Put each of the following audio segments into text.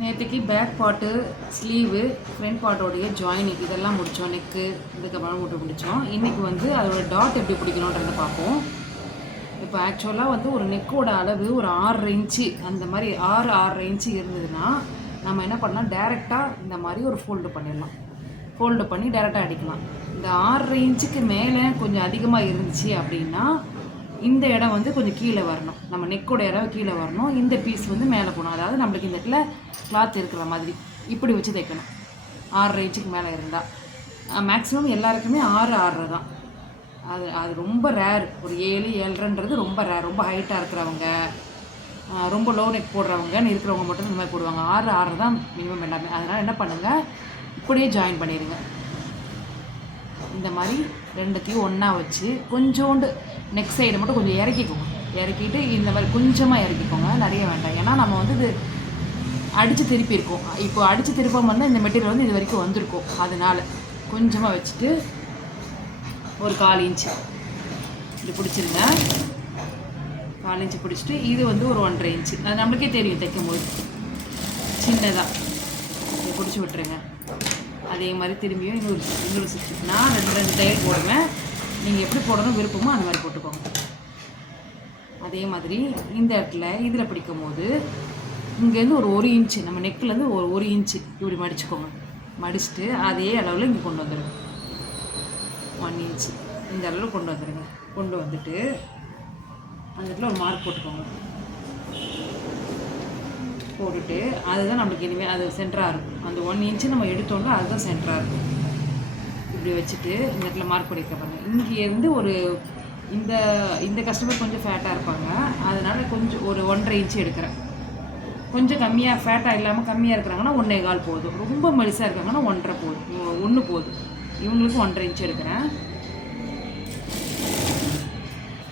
நேற்றுக்கு பேக் பாட்டு, sleeve, front பார்ட்டோடைய joining இதெல்லாம் முடித்தோம். நெக்கு இதுக்கப்புறம் மட்டும் முடித்தோம். இன்றைக்கி வந்து அதோட டாட் எப்படி பிடிக்கணுன்றதை பார்ப்போம். இப்போ ஆக்சுவலாக வந்து ஒரு நெக்கோட அளவு ஒரு 6 இன்ச்சு அந்த மாதிரி 6 இன்ச்சு இருந்ததுன்னா நம்ம என்ன பண்ணலாம், டேரெக்டாக இந்த மாதிரி ஒரு ஃபோல்டு பண்ணிடலாம். ஃபோல்டு பண்ணி டேரெக்டாக அடிக்கலாம். இந்த 6 இன்ச்சுக்கு மேலே கொஞ்சம் அதிகமாக இருந்துச்சு அப்படின்னா இந்த இடம் வந்து கொஞ்சம் கீழே வரணும். நம்ம நெக்கோட இடம் கீழே வரணும். இந்த பீஸ் வந்து மேலே போகணும். அதாவது நம்மளுக்கு இந்த இடத்துல கிளாத் இருக்கிற மாதிரி இப்படி வச்சு தைக்கணும். 6 இன்ச்சுக்கு மேலே இருந்தால் மேக்ஸிமம் எல்லாருக்குமே 6 தான். அது ரொம்ப ரேர். ஒரு 7 7.5ன்றது ரொம்ப ரேர். ரொம்ப ஹைட்டாக இருக்கிறவங்க, ரொம்ப லோ நெக் போடுறவங்கன்னு இருக்கிறவங்க மட்டும் இந்த மாதிரி போடுவாங்க. 6 தான் மினிமம் எல்லாமே. அதனால் என்ன பண்ணுங்கள், இப்படியே ஜாயின் பண்ணிடுங்க. இந்த மாதிரி ரெண்டுத்தையும் ஒன்றா வச்சு கொஞ்சோண்டு நெக் சைடை மட்டும் கொஞ்சம் இறக்கிக்கோங்க. இறக்கிட்டு இந்த மாதிரி கொஞ்சமாக இறக்கிக்கோங்க, நிறைய வேண்டாம். ஏன்னா நம்ம வந்து இது அடித்து திருப்பியிருக்கோம். இப்போ அடித்து திருப்பாமல் வந்து இந்த மெட்டீரியல் வந்து இது வரைக்கும் வந்திருக்கும். அதனால் கொஞ்சமாக வச்சுட்டு ஒரு 1/4 இன்ச்சு இது பிடிச்சிருங்க. 1/4 இன்ச்சு பிடிச்சிட்டு இது வந்து ஒரு 1.5 இன்ச்சு. அது நம்மளுக்கே தெரியும் தைக்கும் போது சின்னதாக இதை பிடிச்சி விட்டுருங்க. அதே மாதிரி திரும்பியும் இன்னொரு 6 நான் 2 தையல் போடுவேன். நீங்கள் எப்படி போடணும் விருப்பமோ அந்த மாதிரி போட்டுக்கோங்க. அதே மாதிரி இந்த இடத்துல இதில் பிடிக்கும் போது இங்கேருந்து ஒரு இன்ச்சு, நம்ம நெக்கிலேருந்து ஒரு இன்ச்சு இப்படி மடிச்சுக்கோங்க. மடிச்சுட்டு அதே அளவில் இங்கே கொண்டு வந்துடுங்க. 1 இன்ச்சு இந்த அளவில் கொண்டு வந்துடுங்க. கொண்டு வந்துட்டு அந்த இடத்துல ஒரு மார்க் போட்டுக்கோங்க. போட்டுட்டு அதுதான் நம்மளுக்கு இனிமேல் அது சென்டராக இருக்கும். அந்த 1 இன்ச்சு நம்ம எடுத்தோம்னா அதுதான் சென்டராக இருக்கும். இப்படி வச்சுட்டு இந்த இடத்துல மார்க் பண்ணிக்க பாருங்கள். இங்கேருந்து ஒரு இந்த கஸ்டமர் கொஞ்சம் ஃபேட்டாக இருப்பாங்க. அதனால் கொஞ்சம் ஒரு 1.5 இன்ச்சு எடுக்கிறேன். கொஞ்சம் கம்மியாக ஃபேட்டாக இல்லாமல் கம்மியாக இருக்கிறாங்கன்னா 1.25 போதும். ரொம்ப மெலிசாக இருக்காங்கன்னா 1.5 போதும். 1 போதும். இவங்களுக்கு 1.5 இன்ச்சு எடுக்கிறேன்.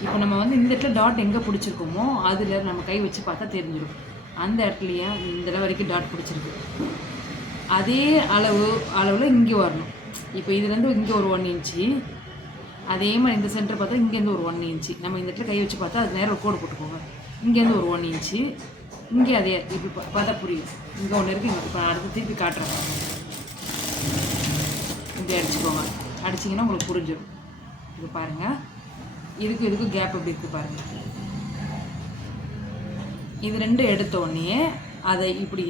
இப்போ நம்ம வந்து இந்த இடத்துல டாட் எங்கே பிடிச்சிருக்கோமோ அதில் நம்ம கை வச்சு பார்த்தா தெரிஞ்சிடும். அந்த இடத்துலையே இந்த இடம் வரைக்கும் டாட் பிடிச்சிருக்கு. அதே அளவில் இங்கே வரணும். இப்போ இதுலேருந்து இங்கே ஒரு 1 இன்ச்சு, அதே மாதிரி இந்த சென்டர் பார்த்தா இங்கேருந்து ஒரு 1 இன்ச்சு. நம்ம இந்த இடத்துல கை வச்சு பார்த்தா அது நேரம் ஒரு கோடு போட்டுக்கோங்க. இங்கேருந்து ஒரு 1 இன்ச்சு, இங்கே அதே இப்படி பார்த்தா புரியும். இங்கே ஒன்று இருக்குது, இங்கே இப்போ அடுத்து திருப்பி காட்டுறேன். இப்படி அடிச்சுக்கோங்க. அடிச்சிங்கன்னா உங்களுக்கு புரிஞ்சிடும். இது பாருங்கள், இதுக்கும் கேப் எப்படி இருக்குது பாருங்கள். இது 2 எடுத்தோடனே அதை இப்படி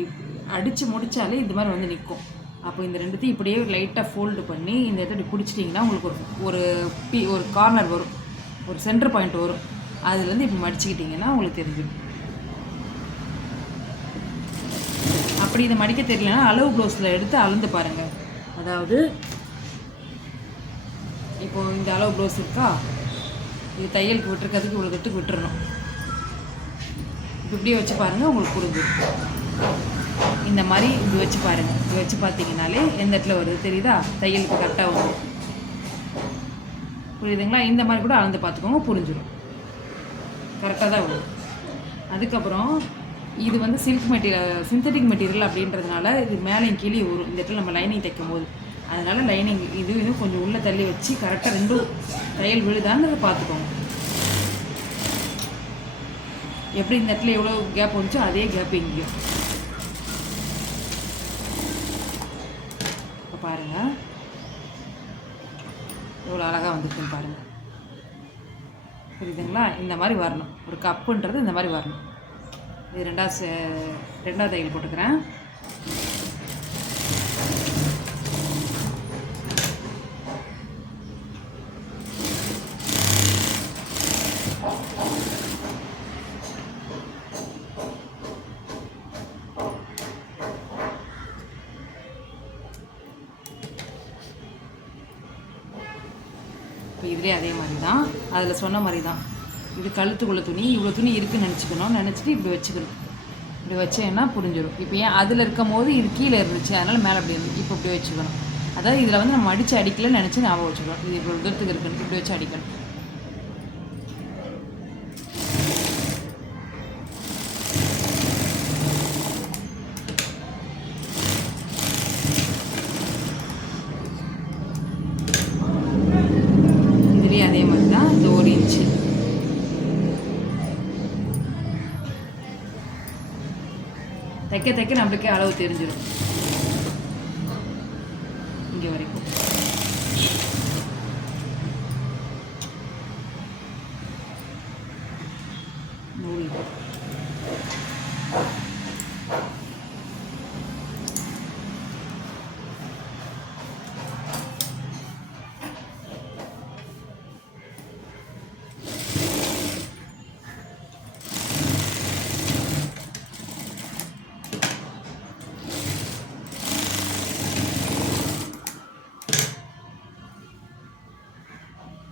அடித்து முடித்தாலே இது மாதிரி வந்து நிற்கும். அப்போ இந்த 2த்தையும் இப்படியே லைட்டாக ஃபோல்டு பண்ணி இந்த இடத்துல இப்படி பிடிச்சிட்டிங்கன்னா உங்களுக்கு ஒரு கார்னர் வரும், ஒரு சென்டர் பாயிண்ட் வரும். அதுலேருந்து இப்படி மடிச்சுக்கிட்டிங்கன்னா உங்களுக்கு தெரிஞ்சிடும். அப்படி இதை மடிக்க தெரியலன்னா அளவு ப்ளவுஸில் எடுத்து அளந்து பாருங்கள். அதாவது இப்போது இந்த அளவு ப்ளவுஸ் இருக்கா, இது தையலுக்கு விட்டுருக்கிறதுக்கு இவ்வளோ கட்டுக்கு விட்டுறணும். இப்படியே வச்சு பாருங்கள், உங்களுக்கு புரிஞ்சிடும். இந்த மாதிரி இப்படி வச்சு பாருங்கள். இப்படி வச்சு பார்த்தீங்கனாலே எந்த இடத்துல வருது தெரியுதா, தையலுக்கு கரெக்டாக வரும். புரியுதுங்களா? இந்த மாதிரி கூட அளந்து பார்த்துக்கோங்க, புரிஞ்சிடும். கரெக்டாக தான் வரும். அதுக்கப்புறம் இது வந்து சிந்தட்டிக் மெட்டீரியல் அப்படின்றதுனால இது மேலேயும் கீழே வரும். இந்த இடத்துல நம்ம லைனிங் தைக்கும் போது அதனால் லைனிங் இதுவும் கொஞ்சம் உள்ளே தள்ளி வச்சு கரெக்டாக 2 தையல் விழுதான்னு பார்த்துக்கோங்க. எப்படி இந்த இடத்துல எவ்வளோ கேப் வந்துச்சோ அதே கேப் இங்கேயும். இப்போ பாருங்கள் எவ்வளோ அழகாக வந்துருக்குன்னு பாருங்கள். புரியுதுங்களா? இந்த மாதிரி வரணும். ஒரு கப்புன்றது இந்த மாதிரி வரணும். இது 2வது தையல் போட்டுக்கிறேன். இப்போ இதுலேயே அதே மாதிரி தான், அதில் சொன்ன மாதிரி தான். இது கழுத்துக்குள்ள துணி, இவ்வளோ துணி இருக்குதுன்னு நினச்சிட்டு இப்படி வச்சுக்கணும். இப்படி வச்சேன்னா புரிஞ்சிடும். இப்போ ஏன் அதில் இருக்கும் போது இது கீழே இருந்துச்சு, அதனால் மேலே அப்படி இருந்து இப்போ இப்படி வச்சுக்கணும். அதாவது இதில் வந்து நம்ம அடித்து அடிக்கலன்னு நினச்சி ஞாபகம் வச்சுக்கணும். இது இவ்வளோ தூரத்துக்கு இருக்குன்னு இப்படி வச்சு அடிக்கணும். இதுலேயே அதே மாதிரி தான் இந்த 1 இன்ச்சு தைக்க தைக்க நம்மளுக்கே அளவு தெரிஞ்சிடும். இங்கே வரைக்கும் நூல்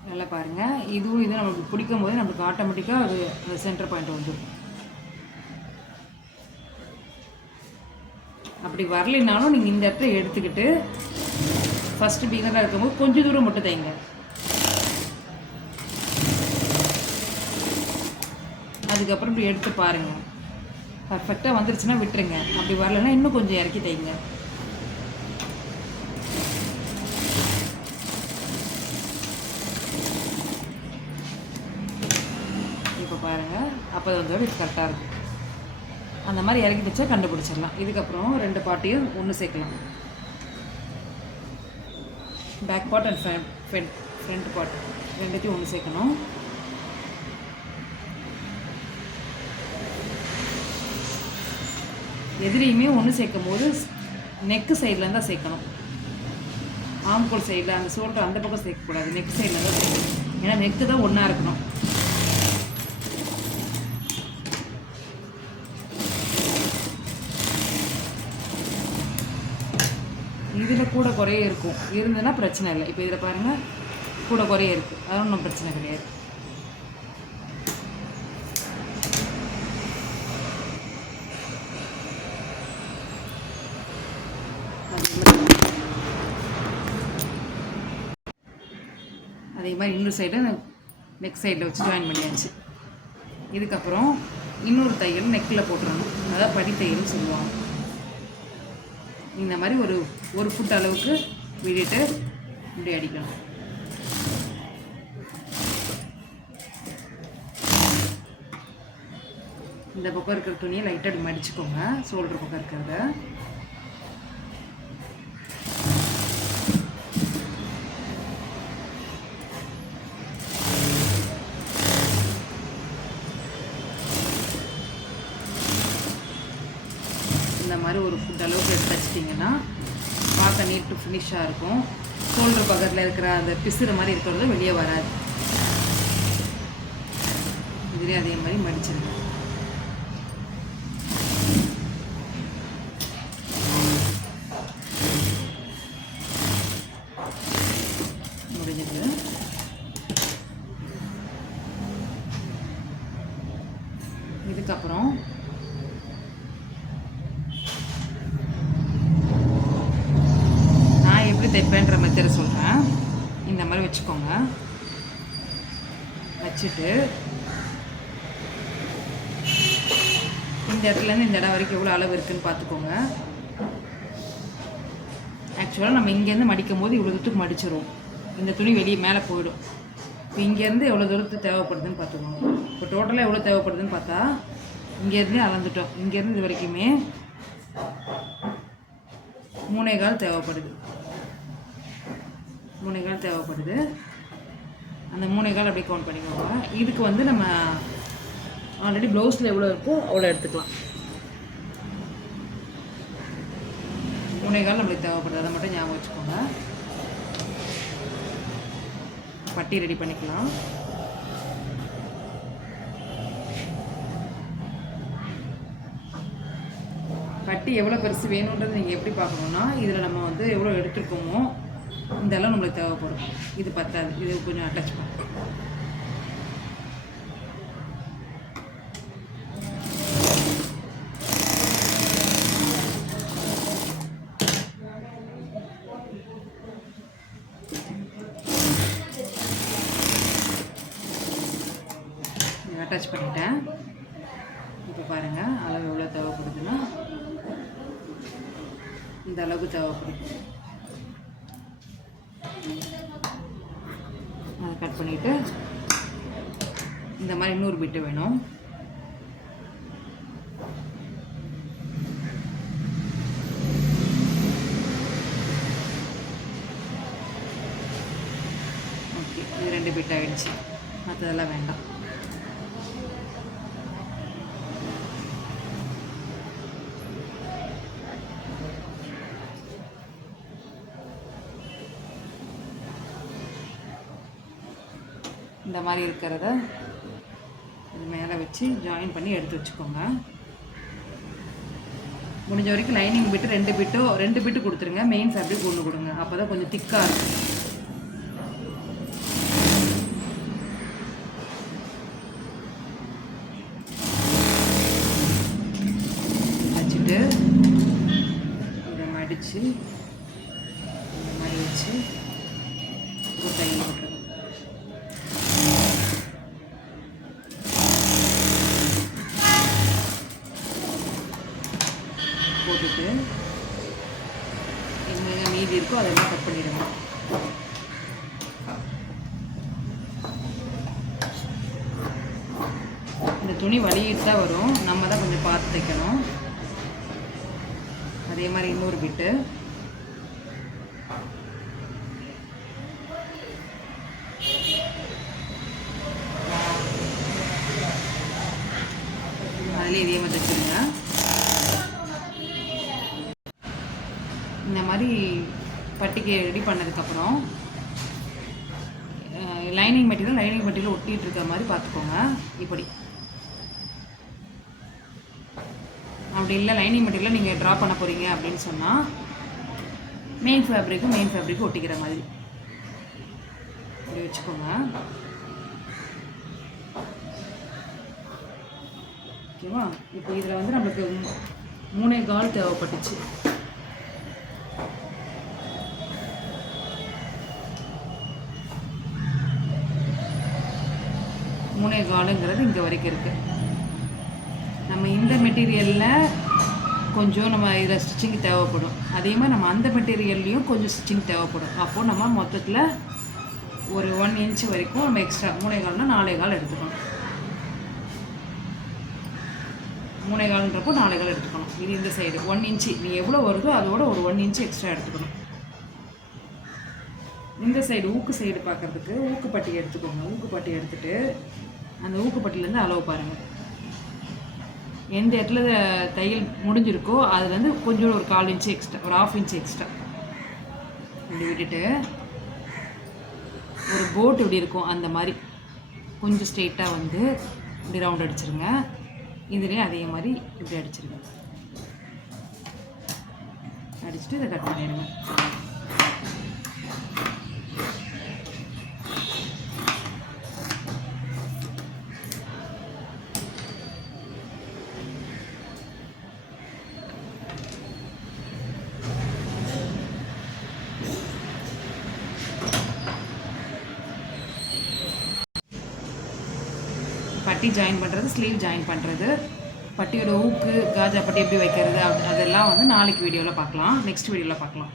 நல்லா பாருங்கள். இதுவும் இது நம்மளுக்கு பிடிக்கும் போது நம்மளுக்கு ஆட்டோமேட்டிக்காக அது அந்த சென்டர் பாயிண்ட் வந்துடும். அப்படி வரலைனாலும் நீங்கள் இந்த இடத்துல எடுத்துக்கிட்டு ஃபஸ்ட்டு பிகினராக இருக்கும்போது கொஞ்சம் தூரம் மட்டும் தைங்க. அதுக்கப்புறம் இப்படி எடுத்து பாருங்கள். பர்ஃபெக்டாக வந்துருச்சுன்னா விட்டுருங்க. அப்படி வரலைன்னா இன்னும் கொஞ்சம் இறக்கி தைங்க. இப்போ பாருங்கள், அப்போ வந்து இது கரெக்டாக இருக்கும். அந்த மாதிரி இறக்கி தைச்சா கண்டுபிடிச்சிடலாம். இதுக்கப்புறம் 2 பார்ட்டையும் ஒன்று சேர்க்கலாம். Back part and front part ரெண்டுத்தையும் ஒன்று சேர்க்கணும். எதிரையுமே ஒன்று சேர்க்கும் போது நெக்கு சைடில் தான் சேர்க்கணும். ஆம்கோல் சைடில் அந்த ஷோல்டர் அந்த பக்கம் சேர்க்கக்கூடாது. நெக் சைடில் தான் சேர்க்கணும். ஏன்னா நெக்கு தான் ஒன்றா இருக்கணும். இதில் கூட குறைய இருக்கும். இருந்ததுன்னா பிரச்சனை இல்லை. இப்போ இதில் பாருங்கள், கூட குறைய இருக்குது. அது ஒன்றும் பிரச்சனை கிடையாது. அதே மாதிரி இன்னொரு சைடு நெக் சைடில் வச்சு ஜாயின் பண்ணியாச்சு. இதுக்கப்புறம் இன்னொரு தையல் நெக்கில் போட்டுடணும். அதாவது படி தையல்னு சொல்லுவாங்க. இந்த மாதிரி ஒரு ஃபுட் அளவுக்கு விட்டுட்டு இப்படி அடிக்கணும். இந்த பக்கம் இருக்கிற துணியை லைட்டாக அப்படி மடிச்சுக்கோங்க. ஷோல்டர் பக்கம் இருக்கிறத இந்த மாதிரி ஒரு ஃபுட் அளவுக்கு எடுத்து வச்சிட்டிங்கன்னா பார்க்க நீட்டு ஃபினிஷாக இருக்கும். ஷோல்டர் பக்கத்தில் இருக்கிற அந்த பிசுறு மாதிரி இருக்கிறது வெளியே வராது. இதுலேயே அதே மாதிரி மடிச்சிருங்க. முடிஞ்சது. இதுக்கப்புறம் எப்படி தைப்பேன்ற மெத்தடை சொல்கிறேன். இந்த மாதிரி வச்சுக்கோங்க. வச்சுட்டு இந்த இடத்துலேருந்து இந்த இடம் வரைக்கும் எவ்வளோ அளவு இருக்குதுன்னு பார்த்துக்கோங்க. ஆக்சுவலாக நம்ம இங்கேருந்து மடிக்கும் போது இவ்வளோ தூரத்துக்கு மடிச்சிடும். இந்த துணி வெளியே மேலே போயிடும். இப்போ இங்கேருந்து எவ்வளோ தூரத்துக்கு தேவைப்படுதுன்னு பார்த்துக்கோங்க. இப்போ டோட்டலாக எவ்வளோ தேவைப்படுதுன்னு பார்த்தா இங்கேருந்தே அளந்துட்டோம். இங்கேருந்து இது வரைக்குமே 3.25 தேவைப்படுது. 3.25 தேவைப்படுது. அந்த 3.25 அப்படியே கவுண்ட் பண்ணிக்கோங்க. இதுக்கு வந்து நம்ம ஆல்ரெடி ப்ளவுஸில் எவ்வளோ இருக்கோ அவ்வளோ எடுத்துக்கலாம். 3.25 நம்மளுக்கு தேவைப்படுது. அதை மட்டும் ஞாபகம் வச்சுக்கோங்க. பட்டி ரெடி பண்ணிக்கலாம். பட்டி எவ்வளோ பெருசு வேணுன்றது நீங்கள் எப்படி பார்க்கணுன்னா, இதில் நம்ம வந்து எவ்வளோ எடுத்துருக்கோமோ இந்த அளவு நம்மளுக்கு தேவைப்படும். இது பத்தாது. இது கொஞ்சம் அட்டாச் பண்ணும். அட்டாச் பண்ணிட்டேன். இப்போ பாருங்கள் அளவு எவ்வளோ தேவைப்படுதுன்னா இந்த அளவுக்கு தேவைப்படுது. அதை கட் பண்ணிவிட்டு இந்த மாதிரி இன்னொரு பிட்டு வேணும். 2 பிட் ஆகிடுச்சு, மற்றதெல்லாம் வேண்டாம். இந்த மாதிரி இருக்கிறத இது மேலே வச்சு ஜாயின் பண்ணி எடுத்து வச்சுக்கோங்க. முடிஞ்ச வரைக்கும் லைனிங் பிட்டு 2 பிட்டு கொடுத்துருங்க. மெயின் ஃபேப்ரிக் ஒன்று கொடுங்க, அப்போ தான் கொஞ்சம் திக்காக இருக்கும். வச்சுட்டு இதை மடித்து இந்த மாதிரி வச்சு ஒரு தையல் போட்டுருங்க. போட்டுட்டு எங்கே மீதி இருக்கோ அதெல்லாம் கட் பண்ணிடுங்க. இந்த துணி வலிக்கிட்டு தான் வரும், நம்ம தான் கொஞ்சம் பார்த்து தைக்கணும். அதே மாதிரி இன்னொரு பிட்டு அதுலேயே இதே மாதிரி தைச்சிருங்க. இந்த மாதிரி பட்டிக்கு ரெடி பண்ணதுக்கப்புறம் லைனிங் மெட்டீரியல் ஒட்டிகிட்டு இருக்கிற மாதிரி பார்த்துக்கோங்க. இப்படி அப்படி இல்லை லைனிங் மெட்டீரியல் நீங்கள் ட்ரா பண்ண போகிறீங்க அப்படின்னு சொன்னால் மெயின் ஃபேப்ரிக்கு ஒட்டிக்கிற மாதிரி இப்படி வச்சுக்கோங்க. ஓகேவா? இப்போ இதில் வந்து நம்மளுக்கு 3/4 தேவைப்பட்டுச்சு. மூணே காலுங்கிறது இங்கே வரைக்கும் இருக்குது. நம்ம இந்த மெட்டீரியலில் கொஞ்சம் நம்ம இதில் ஸ்டிச்சிங் தேவைப்படும், அதே மாதிரி நம்ம அந்த மெட்டீரியல்லையும் கொஞ்சம் ஸ்டிச்சிங் தேவைப்படும். அப்போது நம்ம மொத்தத்தில் ஒரு 1 இன்ச் வரைக்கும் நம்ம எக்ஸ்ட்ரா 3/4னா 4/4 எடுத்துக்கணும். 3/4ன்றப்போ 4/4 எடுத்துக்கணும். இது இந்த சைடு 1 இன்ச்சு நீங்கள் எவ்வளோ வருதோ அதோட ஒரு 1 இன்ச்சு எக்ஸ்ட்ரா எடுத்துக்கணும். இந்த சைடு ஊக்கு சைடு பார்க்குறதுக்கு ஊக்குப்பட்டி எடுத்துக்கோங்க. ஊக்குப்பட்டி எடுத்துகிட்டு அந்த ஊக்குப்பட்டிலேருந்து அளவு பாருங்கள். எந்த இடத்துல தையல் முடிஞ்சிருக்கோ அதுலேருந்து கொஞ்சம் ஒரு 1/4 இன்ச்சு எக்ஸ்ட்ரா, ஒரு 1/2 இன்ச்சு எக்ஸ்ட்ரா இப்படி விட்டுட்டு ஒரு போட் இப்படி இருக்கும் அந்த மாதிரி கொஞ்சம் ஸ்ட்ரெயிட்டாக வந்து இப்படி ரவுண்ட் அடிச்சிருங்க. இதுலேயும் அதே மாதிரி இப்படி அடிச்சிருங்க. அடிச்சுட்டு இதை கட் பண்ணிடுங்க. பட்டி ஜாயின் பண்ணுறது, ஸ்லீவ் ஜாயின் பண்ணுறது, பட்டியோட ஊக்கு காஜா பட்டி எப்படி வைக்கிறது அதெல்லாம் வந்து நாளைக்கு வீடியோவில் பார்க்கலாம், நெக்ஸ்ட் வீடியோவில் பார்க்கலாம்.